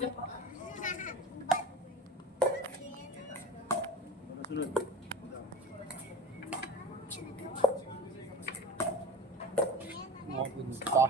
Sunod. Mapunta.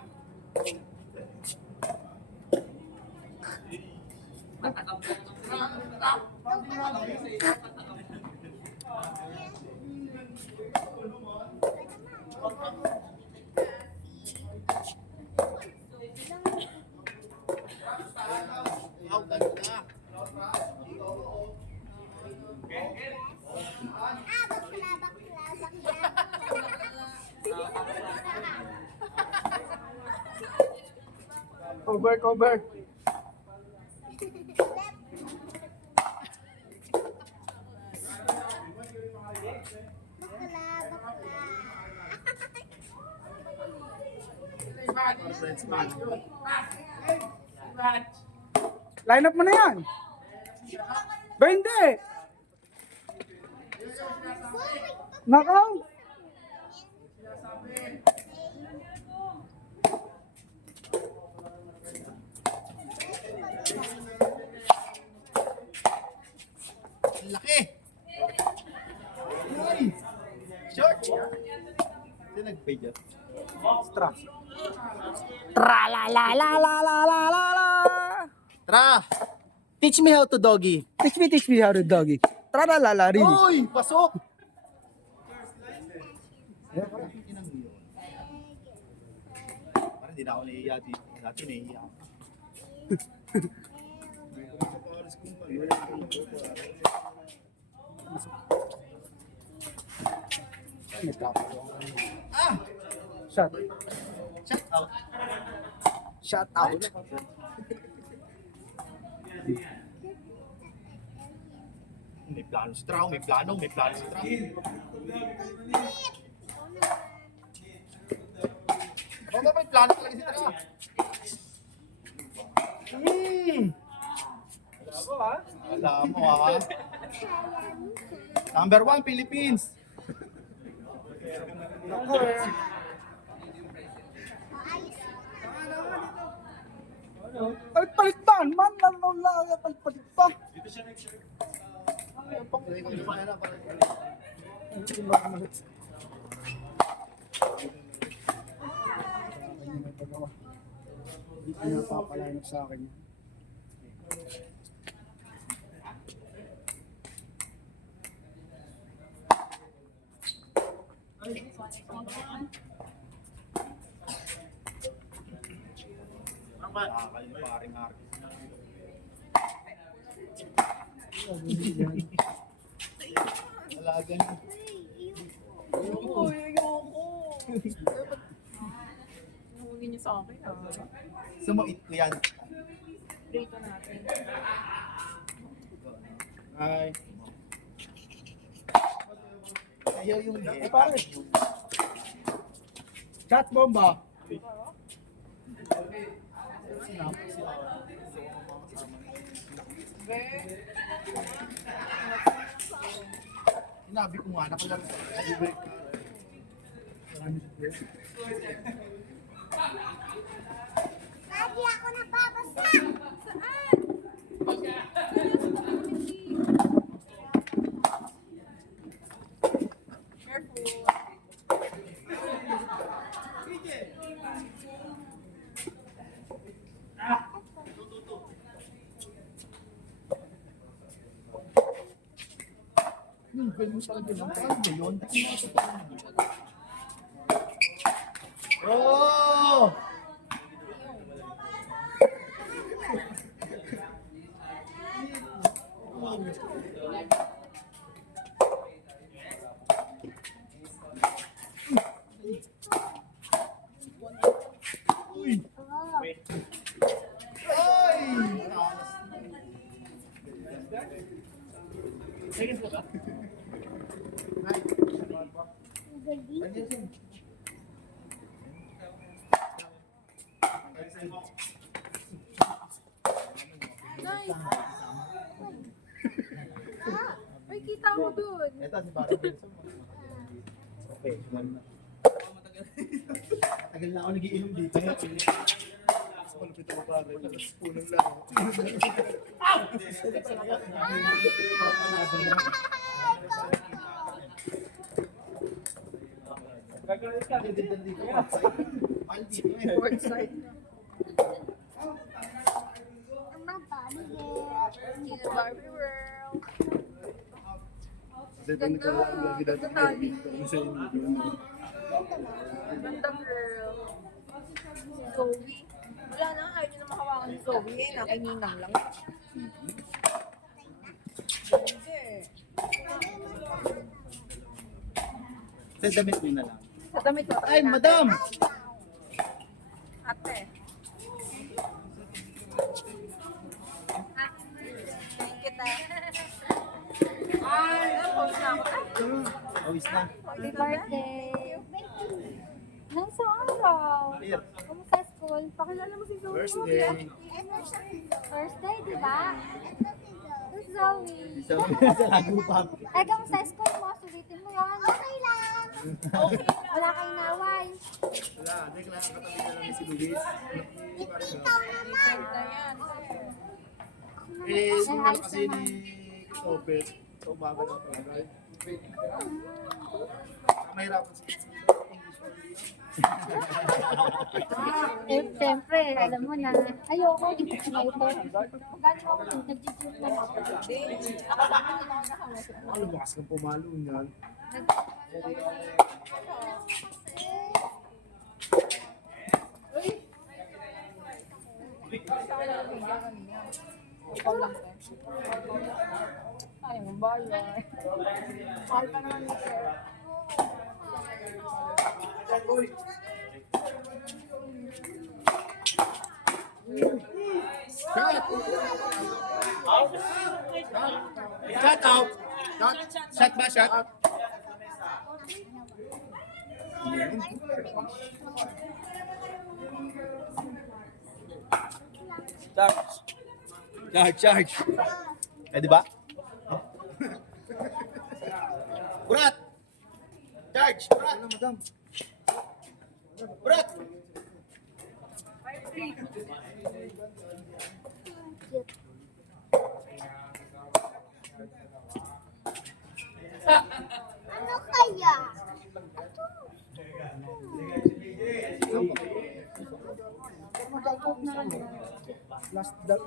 Cover. Line up mo na yan. Ba hindi? Nakaw. Laki! Uy! Short! Hindi nag-pay dyan. Tra. Tra la la la la la la la la. Tra! Teach me how to doggy. Teach me how to doggy. Tra la la la rin. Uy! Pasok! Parang hindi na ako nahihiya dito. Dati nahihiya ako. Ah! Shot. Shut out! Shot out. May plano si Trao, may plano si Trao. Ano ba may plano talaga si Trao? Alam mo ha? Number 1, Philippines. Palit pa. Man, palit pa. Hindi ko napapalanap sa akin. Nakakalimutan yung paring artist. Alaga niya. Ayoko. Huwagin niyo sa akin. Sumuit ko yan. Dito natin. Ay. Ayaw yung Pare. Chat bomba. Sinabi ko nga, nakalaro sa Lagi ako nababasa. Careful. yung ganun talaga lang. Paano ba yun? Oh! Uy! Ay! Second po ba? Nice. Ay, kita mo dun. Ito si Barry Wilson. Okay, suman na. Tagal na ako nagiinom dito. Malupit na pare. Lakas punong lang. Fourth side na. Ang Barbie girl. Tina Barbie World. Kasi pag nagkaroon ng lagi natin sa inyo. Ganda girl. Si Zoe. Wala na, ayaw niyo na makawakan ni Zoe. Eh, nakininang lang. Hindi. Sa damit mo na lang. Sa damit ko. Ay, madam! Ate. Thank you, te. Ay, pawis na ako. Awis na. Happy birthday. Nasa araw. Here. Kamusta school? Pakilala mo si Zoe. First day. First day, di ba? Who's Zoe? Sa lago pa. Ay, kamusta school mo? Sulitin mo yan. Okay lang. Wala kang naway. Wala, hindi ko nakakatabi na lang si Luis. Ikaw naman. Ayan. Eh, sumula kasi ni Christopher. Sa umaga ng talaga. Mahirapan si Siyempre, alam mo na. Ayoko, hindi ko na ito. Gano'n ako nag-gym na ako. Ano, bakas kang pumalo niyan. Ikaw lang, te. Ay, mong bayan. Mahal ka naman ni Sir. Shut out! Shut ba? Shut? Charge. Eh, di ba? Burat! Charge! Burat! Ano, madam? Burat! Ano kaya? Last day.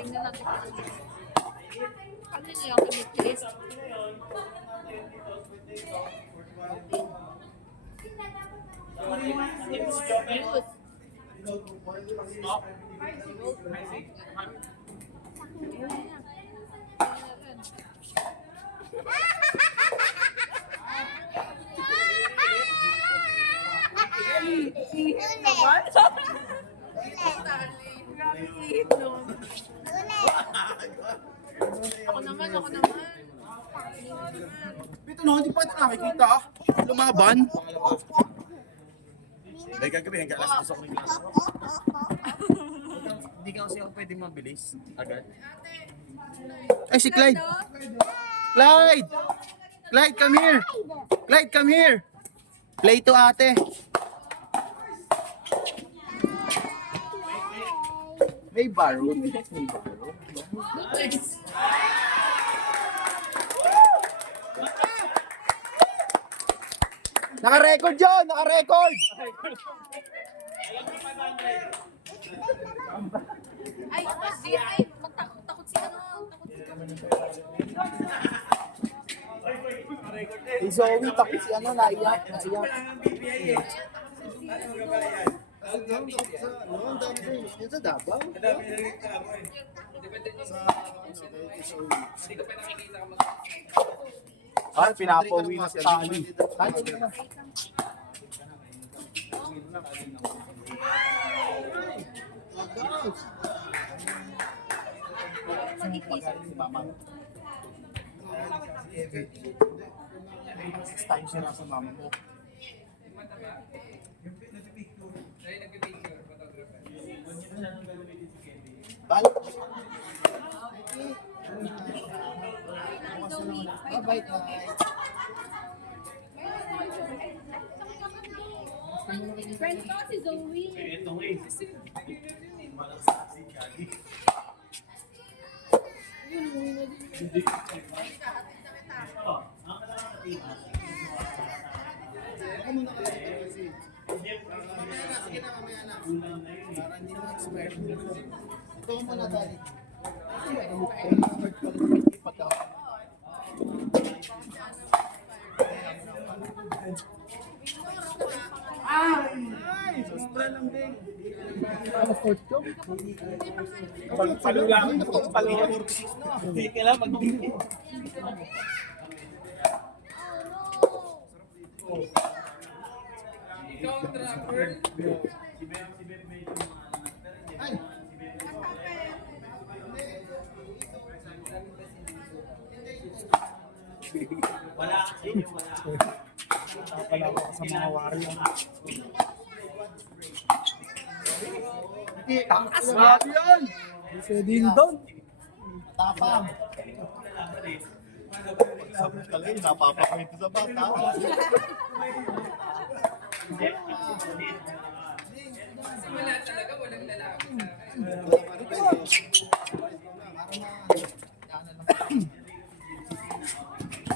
Tingnan natin. Ano niya yung kinikis? Ako naman. Ito no, hindi pa ito nakikita. Lumaban. Dahil kagabi, hanggang alas 10 ako ng klase. Hindi ka kasi ako pwede mabilis. Agad. Ay, si Clyde! Clyde! Clyde, come here! Clyde, come here! Play to ate. May baro. May baro. Naka-record yun! Naka-record! Ay, takot si ano. Si Zoe, tapos si ano, naiyak. Ay, pinapauwi na si Tali. Tali na. Tayo siya sa mama mo. Balik. Bye-bye, guys. Friend ko si Zoe. Ito mo na dali. Pala ako sa mga warrior. Grabe yan! Pwede yun doon. Tapang. Sabi talaga, napapakwento sa bata. Wala talaga, walang lalaki.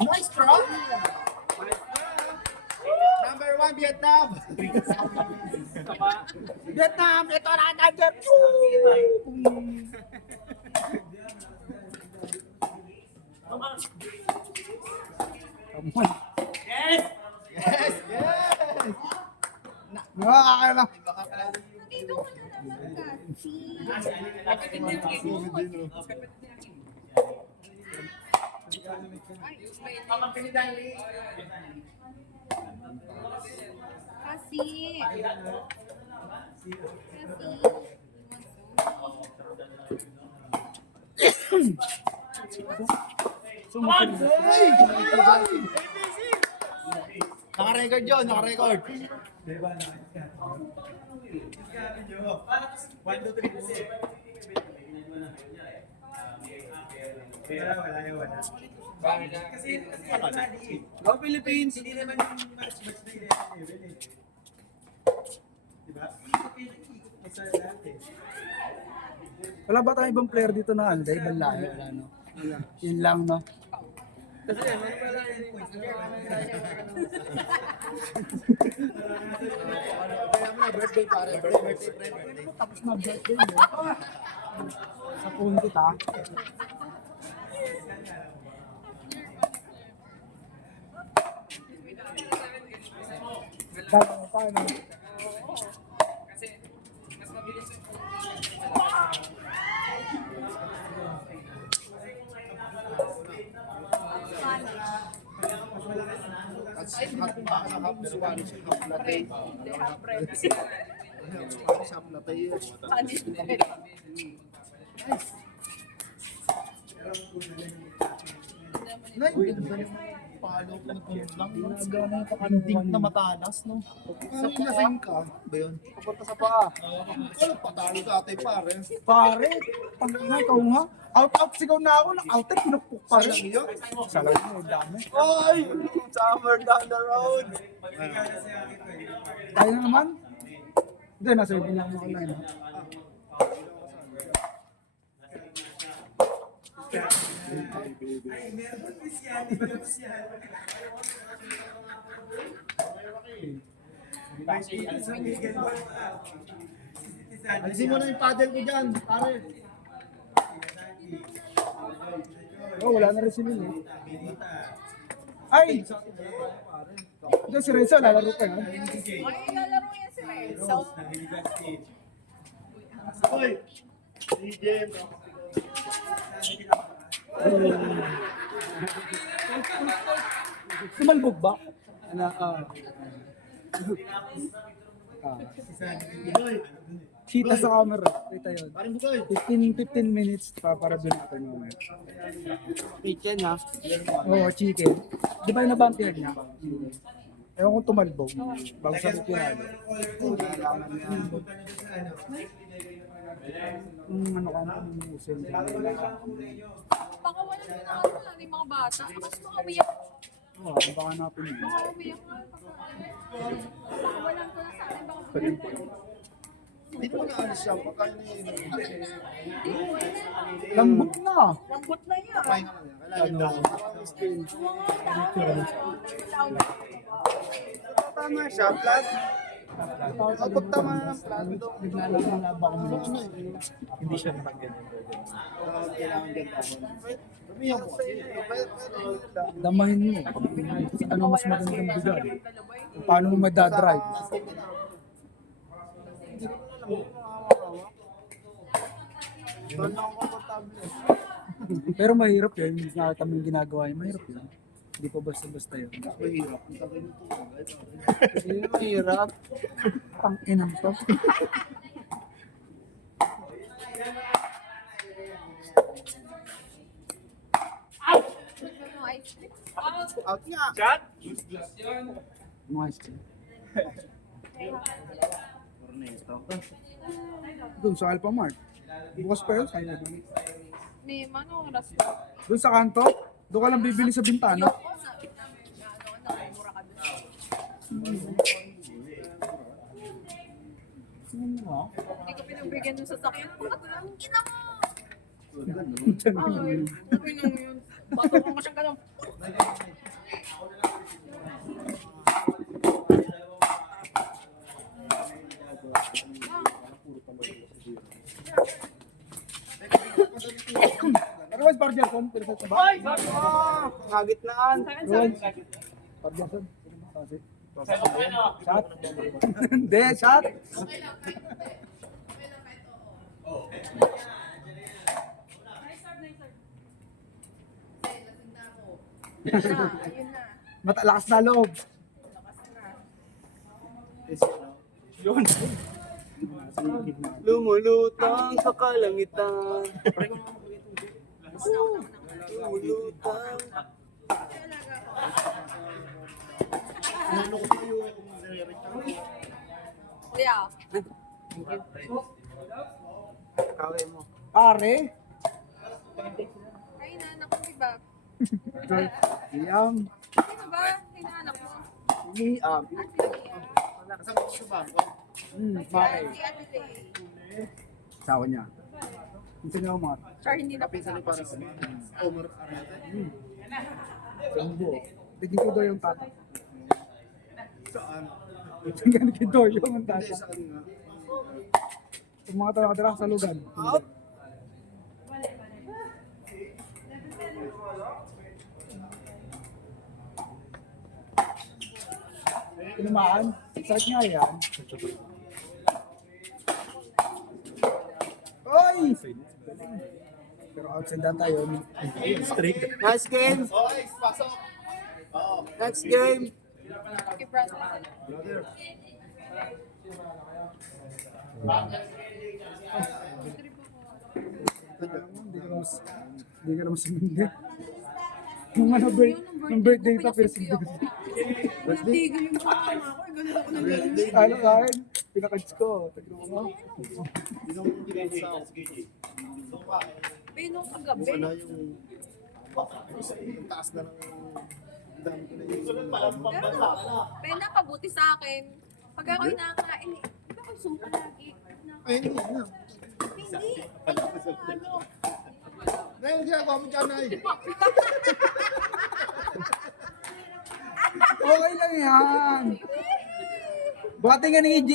Nice throw! Number 1, Vietnam! Vietnam, ito na number 2! Yes! Yes! Yes! Nakakala. Dito ka na naman kasi. Kapatid niya, Kasi. Naka-record yun, naka-record. Go Philippines! Hindi naman yung match na yun. Diba? Wala ba tayong ibang player dito na ano? Dahil ibang layo, wala no? Yun lang no? Kasi ano pala yung Birthday pare, birthday. Tapos na birthday mo. Sa phone kita. Dalawa pa, no? kasi mas mabilis yung Palo ko lang. Hindi na matalas, no? Sa lasing ka. Ba yun? Papunta sa paa. Patalo ka ate, pare. Pare? Pangina, ikaw nga. Out sigaw na ako. Out-out, pinupuk pa rin. Salang mo, dami. Ay! Summer down the road. Tayo na naman? Hindi, nasa ibang lang ako na yun. Alisin mo na yung paddle ko dyan, pare. Oh, wala na rin si Lil. Ay! Ito si Renzo, lalaro ka yan. Ay, lalaro yan si Renzo. Sumalbog ba? Ano, Cheetah sa camera. Kita yun. 15 minutes para doon natin mamaya. Chicken ha? Oo, chicken. Di ba yung nabumper niya? Ewan kong tumalbog. Bago sa pinalo. Ano ka na? Usin. Baka wala na nakakala ng mga bata. Mas mga umiyak. Oo, baka natin yun. Baka umiyak nga. Baka walang ko na sa akin. Baka umiyak ko. Hindi mo naalis siya. Baka lambot na. Lambot na yan. Ano? Tama siya, plan. Kapag tama na ng plan, naglalaba ko mo. Hindi siya napagganyan. Kailangan ganyan. Damahin mo. Ano mas magandang bigay? Paano mo madadrive? Pero mahirap yun. Nakita mo yung ginagawa niya. Mahirap yun. Hindi pa basta-basta yun. Mahirap. Mahirap. Pang inang to. Ano, ice cream? Out nga. Mga ice cream. Doon sa Alphamart. Bukas pa yun. Kaya na doon. May ano, oras na. Doon sa kanto. Doon ka lang bibili sa bintana. Ayoko na. Mura ka doon. Hindi ko pinabigyan ng sasakyan. Ang ina mo! Ay, sabi nung yun. Bato ko siyang ganun. Otherwise, Barjason. Pero sa taba. Ay! Nagitnaan. Rowan. Barjason. Shot. Hindi, shot. Ayun na, ayun na. Matalakas na loob. Yun. Lumulutang sa kalangitan. Lumulutang. Kuya, Kawin mo. Pare. ay naanak ko, diba? Liam. Sino ba? Hinahanap mo? Liam. Pare. Si Ate Lay. Sawa niya. Minsan niya mga. Char, hindi na pisa. Sambo. Tigil ko daw yung tata. Saan? Tigil ko daw yung tata. Yung mga talaga sa lugan. Tinamaan? Sakit nga yan. Oy! Pero outside na tayo. Nice game! Next game! Okay, Brad. Hindi ka naman sumindi. Nung ano, nung birthday pa, pero sumindi ko. Natigil yung mga ako. Ganun ako nag Ano kain? Pinakadis ko. Taglo ko. Pero nung kagabi, Taas na ng dami ko na pero nakabuti sa akin. Pag ako inakain, di ba ako suka lagi? Ay, hindi na. Hindi. Ay, ano? Ngayon, ginagawa mo dyan, ay. Okay lang yan. Bati nga ni EJ.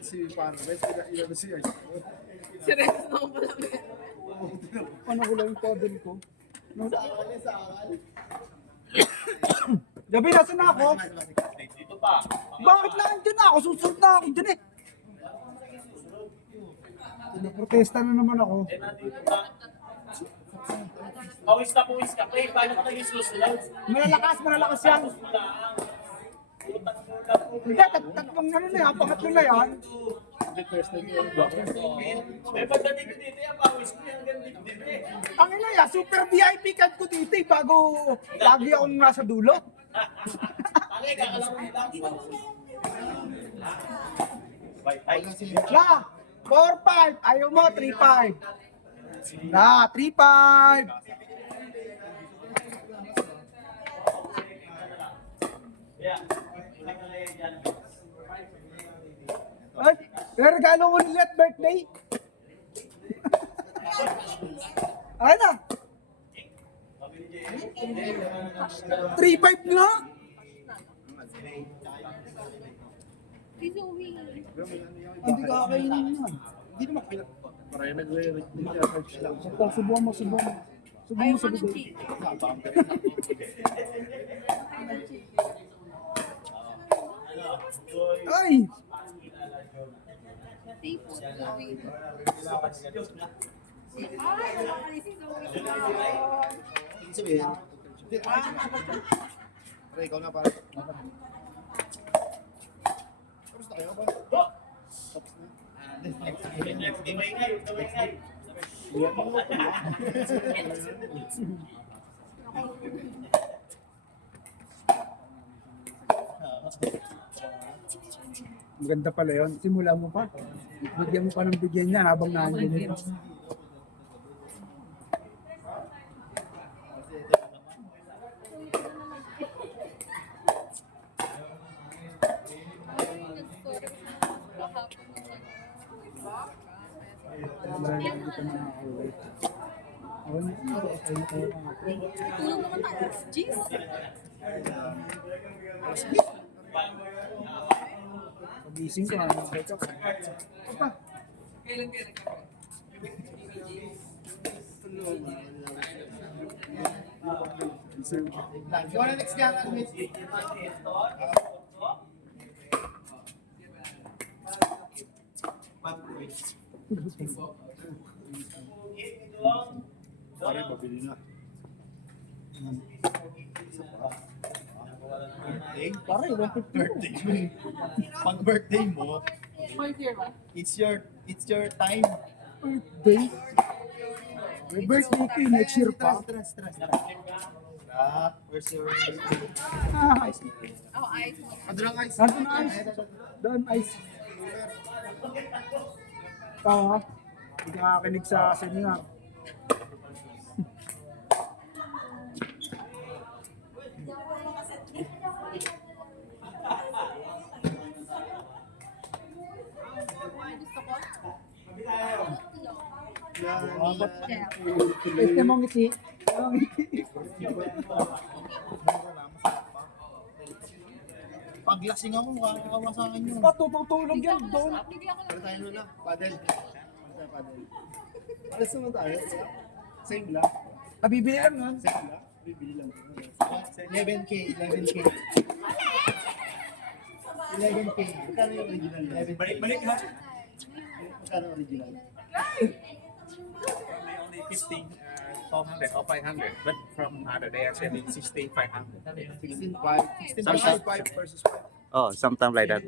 Si Parves, ilan si Ice. Si Renz na ako pala. Ano ko lang yung tobin ko? Gabi, nasan na ako? Dito pa. Bakit na andyan ako? Susunod na ako dyan eh. Pinaprotesta na naman ako. Eh, nandito pa. Pawis ka. Pre, paano ka naging susunod? Malalakas yan. Hindi, tatlong ano na yan, pangatlo na yan. Eh, pagdating ko dito yan, pawis ko yung hanggang dibdib eh. Ang ina yan, super VIP card ko dito eh, bago lagi akong nasa dulo. Pangay, kakalam mo lang. Bye. La, 4-5, ayaw mo, 3-5. La, 3-5. Ay, may regalo ko ulit birthday. Ay na. 3-5 nga. Si Zoe. Hindi ka kakainin yan. Hindi naman kailan. Parang nag-recharge lang. Subuhan mo. Ayaw ko ng chicken. Ay! Seafood, Zoe. Ay, wala ka ni si Zoe. Sabihin. Pare, ikaw na pare. Tapos tayo ba? Tapos na. Maganda pala yun. Simula mo pa. Bigyan mo pa ng bigyan niya habang nandiyan. Tulog naman tayo. Jeez. Pagising ka. Kailan ka nagkaroon? Gawin na next gang. Pare, pabili na. Pare, 150. Pag birthday mo, Fourth year ba? it's your time. Birthday? May birthday ko yun, next year pa. Ah, where's your Ah, ice. Oh, ice. Nandun ice. Doon ice. Tama. Hindi ka nakakinig sa seminar. Este mong ngiti. paglasing ako, makakawa sa akin yun. Patutulog yan doon. Pero tayo na lang, paddle. Alas naman tayo. Same lang. Kabibili lang nun. Same lang. Bibili lang. 11K. 11K. Magkano yung original? Balik ha. Magkano original? Only 15, 400 or 500, but from other day actually 16, 500. 16.5. 16.5 versus 5. Oh, something like that.